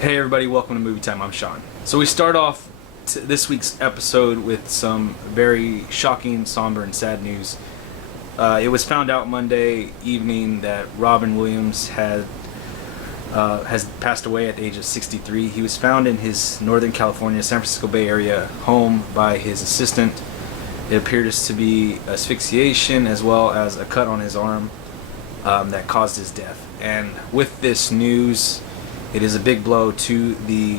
Hey everybody, welcome to Movie Time. I'm Sean. So we start off this week's episode with some very shocking, somber, and sad news. It was found out Monday evening that Robin Williams has passed away at the age of 63. He was found in his Northern California, San Francisco Bay Area home by his assistant. It appears to be asphyxiation as well as a cut on his arm that caused his death. And with this news, it is a big blow to the,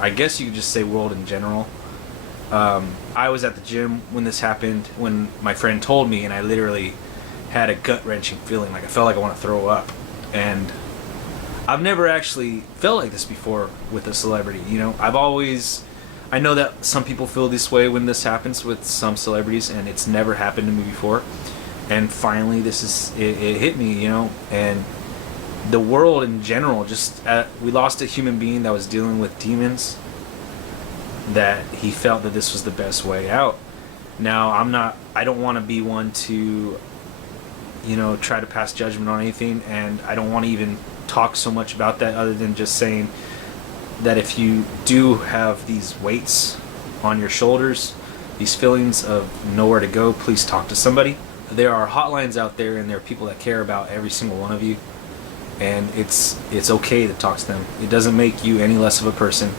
I guess you could just say, world in general. I was at the gym when this happened, when my friend told me, and I literally had a gut-wrenching feeling. Like I felt like I want to throw up. And I've never actually felt like this before with a celebrity. You know, I know that some people feel this way when this happens with some celebrities, and it's never happened to me before. And finally, it hit me, you know, and the world in general, we lost a human being that was dealing with demons, that he felt that this was the best way out. Now, I don't want to be one to, you know, try to pass judgment on anything, and I don't want to even talk so much about that other than just saying that if you do have these weights on your shoulders, these feelings of nowhere to go, please talk to somebody. There are hotlines out there, and there are people that care about every single one of you. And it's okay to talk to them. It doesn't make you any less of a person.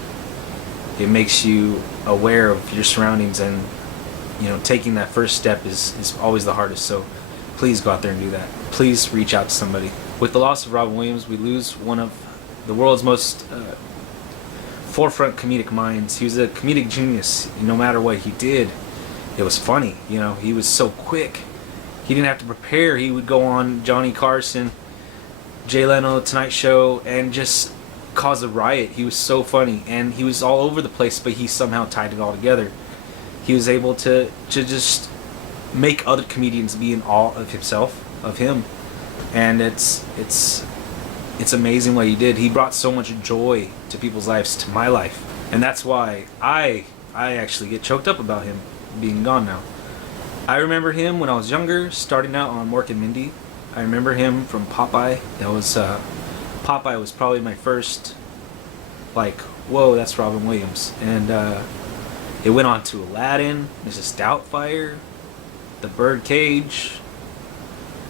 It makes you aware of your surroundings, and you know, taking that first step is always the hardest. So please go out there and do that. Please reach out to somebody. With the loss of Robin Williams, we lose one of the world's most forefront comedic minds. He was a comedic genius. No matter what he did, it was funny. You know, he was so quick. He didn't have to prepare. He would go on Johnny Carson, Jay Leno, Tonight Show, and just cause a riot. He was so funny, and he was all over the place, but he somehow tied it all together. He was able to just make other comedians be in awe of him, and it's amazing what he did. He brought so much joy to people's lives, to my life, and that's why I actually get choked up about him being gone now. I remember him when I was younger, starting out on Mork and Mindy. I remember him from Popeye. Popeye was probably my first, like, whoa, that's Robin Williams. And it went on to Aladdin, Mrs. Doubtfire, The Birdcage.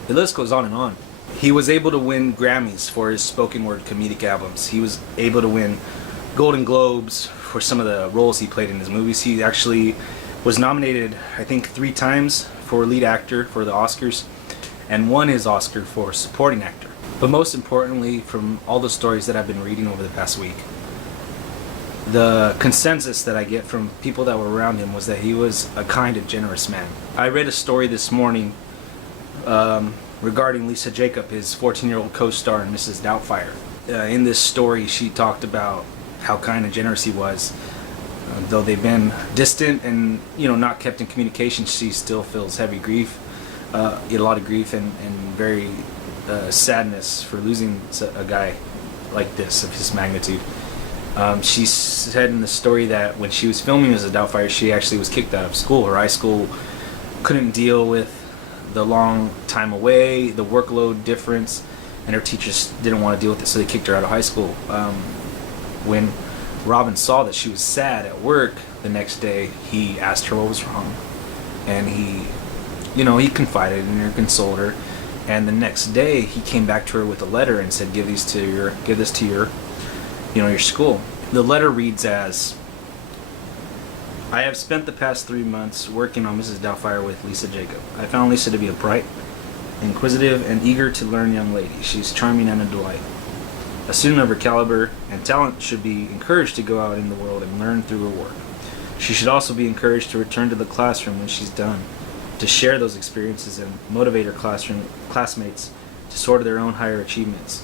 The list goes on and on. He was able to win Grammys for his spoken word comedic albums. He was able to win Golden Globes for some of the roles he played in his movies. He actually was nominated, I think, 3 times for lead actor for the Oscars, and won his Oscar for supporting actor. But most importantly, from all the stories that I've been reading over the past week, the consensus that I get from people that were around him was that he was a kind and generous man. I read a story this morning regarding Lisa Jacob, his 14-year-old co-star in Mrs. Doubtfire. In this story, she talked about how kind and generous he was. Though they've been distant and, you know, not kept in communication, she still feels heavy grief. A lot of grief and very sadness for losing a guy like this of his magnitude. She said in the story that when she was filming Mrs. Doubtfire, she actually was kicked out of school. Her high school couldn't deal with the long time away, the workload difference, and her teachers didn't want to deal with it, so they kicked her out of high school. When Robin saw that she was sad at work the next day, he asked her what was wrong, and he confided in her, consoled her, and the next day he came back to her with a letter and said, give this to your your school. The letter reads as, I have spent the past 3 months working on Mrs. Doubtfire with Lisa Jacob. I found Lisa to be a bright, inquisitive, and eager to learn young lady. She's charming and a delight. A student of her caliber and talent should be encouraged to go out in the world and learn through her work. She should also be encouraged to return to the classroom when she's done, to share those experiences and motivate her classmates to soar to their own higher achievements.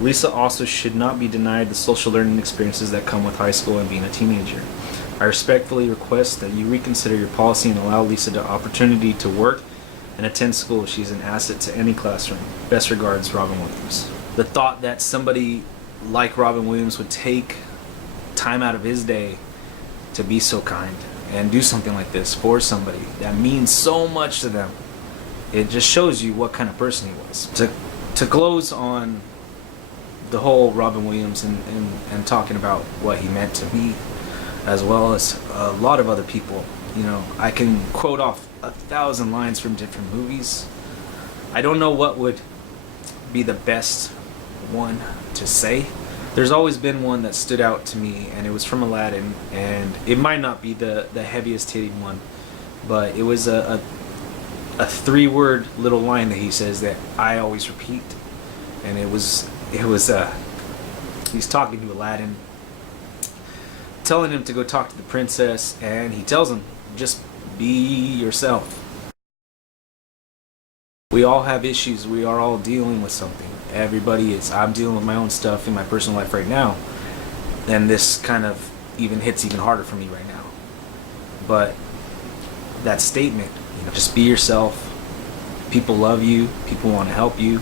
Lisa also should not be denied the social learning experiences that come with high school and being a teenager. I respectfully request that you reconsider your policy and allow Lisa the opportunity to work and attend school. She's an asset to any classroom. Best regards, Robin Williams. The thought that somebody like Robin Williams would take time out of his day to be so kind and do something like this for somebody that means so much to them, it just shows you what kind of person he was. To close on the whole Robin Williams and talking about what he meant to me, as well as a lot of other people. You know, I can quote off 1,000 lines from different movies. I don't know what would be the best one to say. There's always been one that stood out to me, and it was from Aladdin, and it might not be the heaviest hitting one, but it was a 3-word little line that he says that I always repeat, and it was he's talking to Aladdin, telling him to go talk to the princess, and he tells him, just be yourself. We all have issues. We are all dealing with something. Everybody is. I'm dealing with my own stuff in my personal life right now, and this kind of even hits even harder for me right now. But that statement, you know, just be yourself. People love you. People want to help you.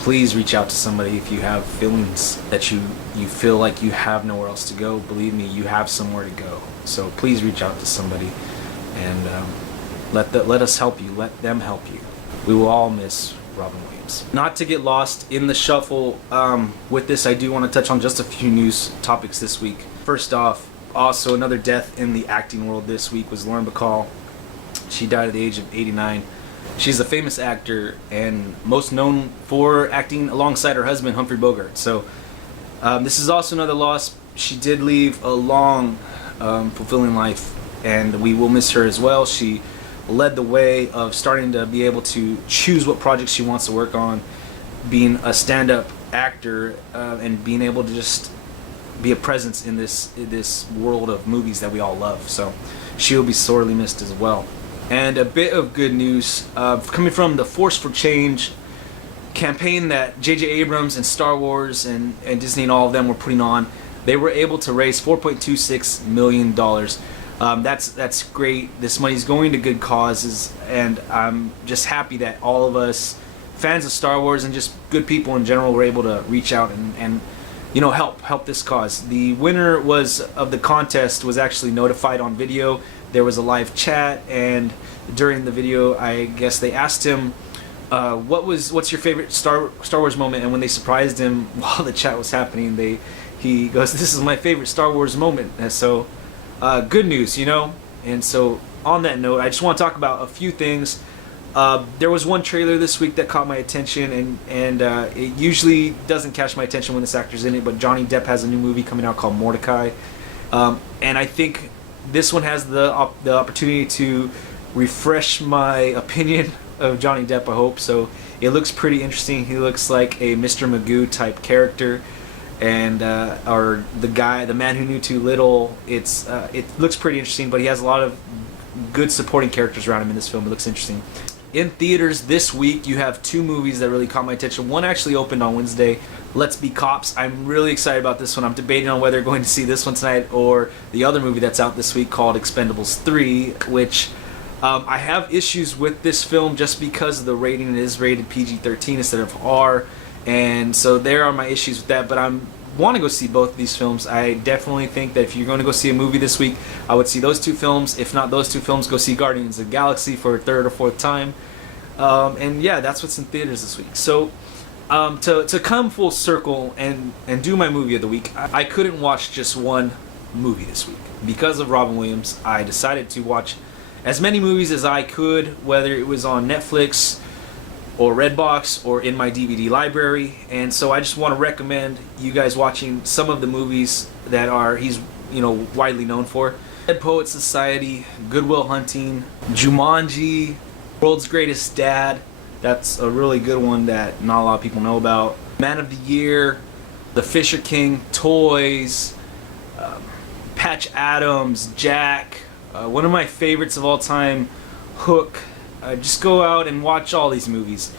Please reach out to somebody if you have feelings that you feel like you have nowhere else to go. Believe me, you have somewhere to go. So please reach out to somebody, and let us help you. Let them help you. We will all miss Robin Williams. Not to get lost in the shuffle with this, I do want to touch on just a few news topics this week. First off, also another death in the acting world this week was Lauren Bacall. She died at the age of 89. She's a famous actor and most known for acting alongside her husband, Humphrey Bogart. So this is also another loss. She did leave a long, fulfilling life, and we will miss her as well. She led the way of starting to be able to choose what projects she wants to work on, being a stand-up actor, and being able to just be a presence in this world of movies that we all love. So she will be sorely missed as well. And a bit of good news coming from the Force for Change campaign that J.J. Abrams and Star Wars and Disney and all of them were putting on. They were able to raise $4.26 million. That's great. This money's going to good causes, and I'm just happy that all of us fans of Star Wars and just good people in general were able to reach out and you know, help this cause. The winner of the contest was actually notified on video. There was a live chat, and during the video, I guess they asked him, what's your favorite Star Wars moment? And when they surprised him while the chat was happening, he goes, "This is my favorite Star Wars moment." And so good news, you know. And so on that note, I just want to talk about a few things. There was one trailer this week that caught my attention, and it usually doesn't catch my attention when this actor's in it, but Johnny Depp has a new movie coming out called Mortdecai, and I think this one has the opportunity to refresh my opinion of Johnny Depp, I hope. So it looks pretty interesting. He looks like a Mr. Magoo type character, and or the man who knew too little. It looks pretty interesting, but he has a lot of good supporting characters around him in this film. It looks interesting. In theaters this week, you have 2 movies that really caught my attention. One actually opened on Wednesday, Let's Be Cops. I'm really excited about this one. I'm debating on whether going to see this one tonight or the other movie that's out this week called Expendables 3, which I have issues with this film just because of the rating. It is rated PG-13 instead of R, and so there are my issues with that, but I want to go see both of these films. I definitely think that if you're going to go see a movie this week, I would see those 2 films. If not those 2 films, go see Guardians of the Galaxy for a 3rd or 4th time. And yeah, that's what's in theaters this week. So to come full circle and do my movie of the week, I couldn't watch just one movie this week. Because of Robin Williams, I decided to watch as many movies as I could, whether it was on Netflix or Redbox or in my DVD library. And so I just want to recommend you guys watching some of the movies that he's widely known for. Dead Poets Society, Good Will Hunting, Jumanji, World's Greatest Dad. That's a really good one that not a lot of people know about. Man of the Year, The Fisher King, Toys, Patch Adams, Jack. One of my favorites of all time, Hook. Just go out and watch all these movies.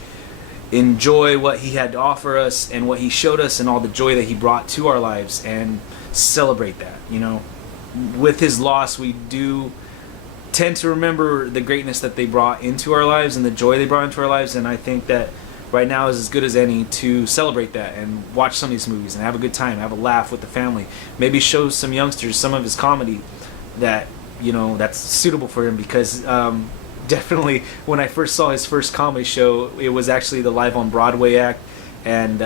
Enjoy what he had to offer us and what he showed us and all the joy that he brought to our lives, and celebrate that. You know, with his loss, we do tend to remember the greatness that they brought into our lives and the joy they brought into our lives, and I think that right now is as good as any to celebrate that and watch some of these movies and have a good time, have a laugh with the family. Maybe show some youngsters some of his comedy that, you know, that's suitable for him, because definitely when I first saw his first comedy show, it was actually the Live on Broadway act, and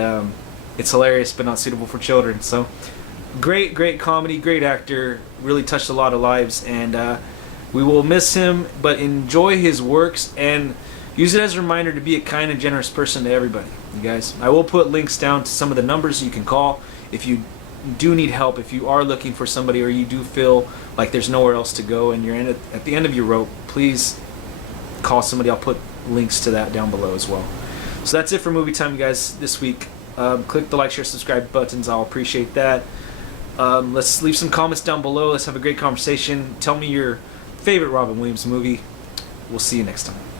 It's hilarious, but not suitable for children. So, great comedy, great actor, really touched a lot of lives, and we will miss him, but enjoy his works and use it as a reminder to be a kind and generous person to everybody. You guys, I will put links down to some of the numbers you can call if you do need help, if you are looking for somebody or you do feel like there's nowhere else to go and you're at the end of your rope. Please call somebody. I'll put links to that down below as well. So that's it for Movie Time, you guys, this week. Click the like, share, subscribe buttons. I'll appreciate that. Let's leave some comments down below. Let's have a great conversation. Tell me your favorite Robin Williams movie. We'll see you next time.